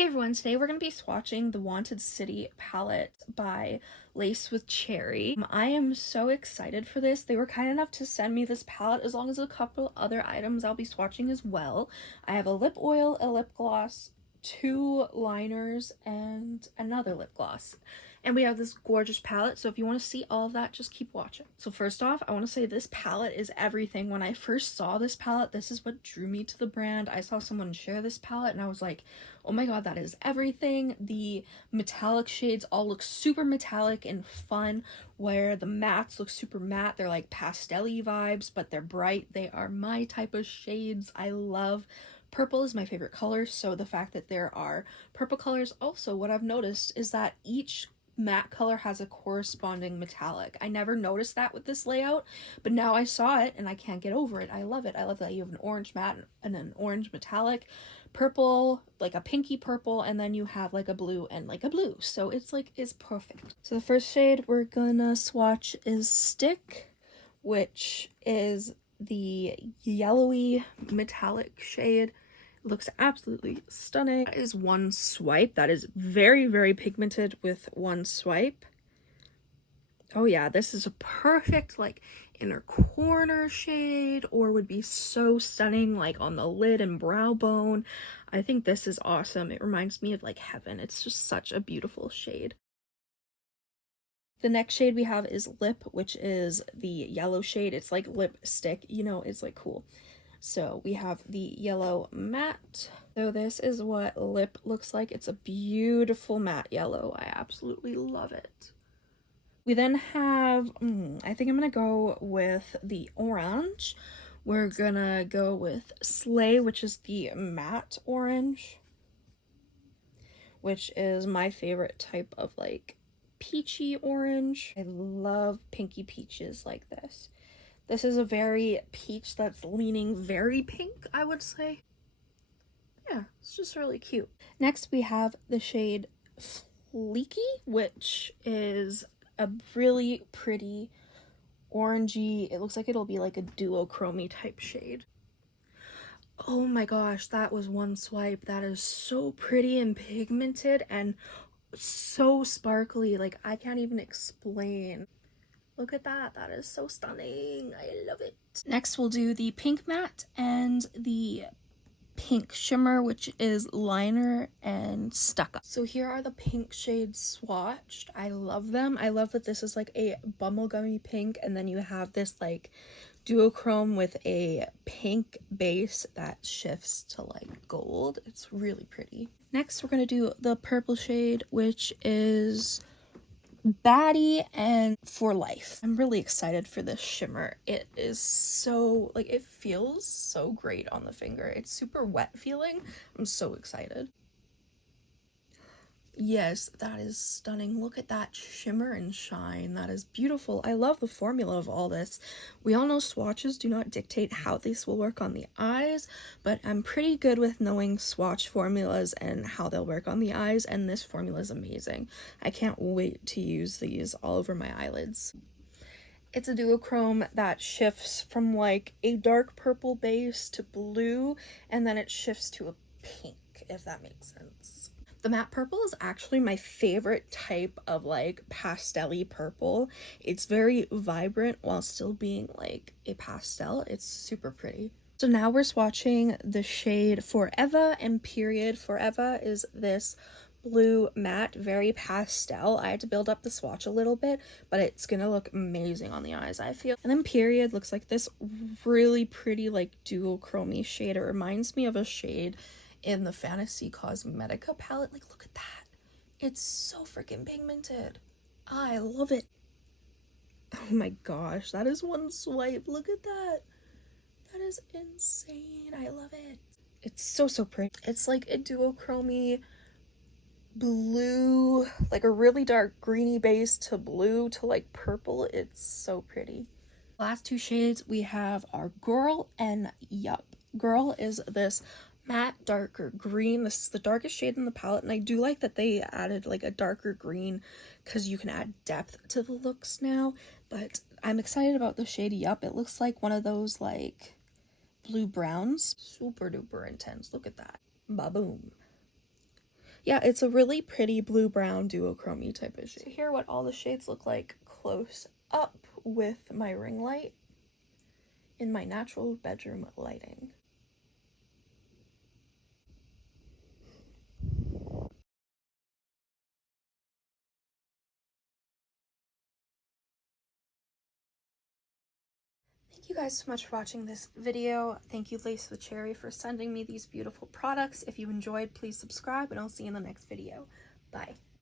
Hey everyone, today we're going to be swatching the Wanted City palette by Lace with Cherry. I am so excited for this. They were kind enough to send me this palette as long as a couple other items I'll be swatching as well. I have a lip oil, a lip gloss, 2 liners, and another lip gloss. And we have this gorgeous palette, so if you want to see all of that, just keep watching. So first off, I want to say this palette is everything. When I first saw this palette, this is what drew me to the brand. I saw someone share this palette and I was like, oh my god, that is everything. The metallic shades all look super metallic and fun, where the mattes look super matte. They're like pastel-y vibes, but they're bright. They are my type of shades. I love purple is my favorite color, so the fact that there are purple colors. Also, what I've noticed is that each matte color has a corresponding metallic. I never noticed that with this layout, but now I saw it and I can't get over it. I love it. I love that you have an orange matte and an orange metallic, purple, like a pinky purple, and then you have like a blue and like a blue. So it's perfect. So the first shade we're gonna swatch is Stick, which is the yellowy metallic shade. Looks absolutely stunning. That is one swipe. That is very, very pigmented with one swipe. Oh yeah, this is a perfect like inner corner shade, or would be so stunning like on the lid and brow bone. I think this is awesome. It reminds me of like heaven. It's just such a beautiful shade. The next shade we have is Lip, which is the yellow shade. It's like lipstick, you know, it's like cool. So we have the yellow matte. So this is what Lip looks like. It's a beautiful matte yellow. I absolutely love it. We then have, I think I'm gonna go with the orange. We're gonna go with Slay, which is the matte orange, which is my favorite type of like peachy orange. I love pinky peaches like this. This is a very peach that's leaning very pink, I would say. Yeah, it's just really cute. Next, we have the shade Fleeky, which is a really pretty orangey, it looks like it'll be like a duochrome type shade. Oh my gosh, that was one swipe. That is so pretty and pigmented and so sparkly. Like, I can't even explain. Look at that. That is so stunning. I love it. Next, we'll do the pink matte and the pink shimmer, which is liner and Stuck Up. So here are the pink shades swatched. I love them. I love that this is like a bubblegummy pink, and then you have this like duochrome with a pink base that shifts to like gold. It's really pretty. Next, we're gonna do the purple shade, which is Baddie and For Life. I'm really excited for this shimmer. It is so, like, it feels so great on the finger. It's super wet feeling. I'm so excited. Yes, that is stunning. Look at that shimmer and shine. That is beautiful. I love the formula of all this. We all know swatches do not dictate how these will work on the eyes, but I'm pretty good with knowing swatch formulas and how they'll work on the eyes, and this formula is amazing. I can't wait to use these all over my eyelids. It's a duochrome that shifts from like a dark purple base to blue, and then it shifts to a pink, if that makes sense. The matte purple is actually my favorite type of like pastel-y purple. It's very vibrant while still being like a pastel. It's super pretty. So now we're swatching the shade Forever and Period. Forever is this blue matte, very pastel. I had to build up the swatch a little bit, but it's gonna look amazing on the eyes, I feel. And then Period looks like this really pretty like duochrome shade. It reminds me of a shade in the Fantasy Cosmetica palette. Like, look at that. It's so freaking pigmented. I love it. Oh my gosh, that is one swipe. Look at that. That is insane. I love it. It's so pretty. It's like a duochrome blue, like a really dark greeny base to blue to like purple. It's so pretty. Last two shades we have are Girl and Yup. Girl is this matte darker green. This is the darkest shade in the palette, and I do like that they added like a darker green because you can add depth to the looks now. But I'm excited about the shade Yup. It looks like one of those like blue browns. Super duper intense. Look at that. Ba-boom. Yeah, it's a really pretty blue-brown duochrome type of shade. So here are what all the shades look like close up with my ring light in my natural bedroom lighting. Thank you guys so much for watching this video. Thank you, Laced with Cherry, for sending me these beautiful products. If you enjoyed, please subscribe, and I'll see you in the next video. Bye.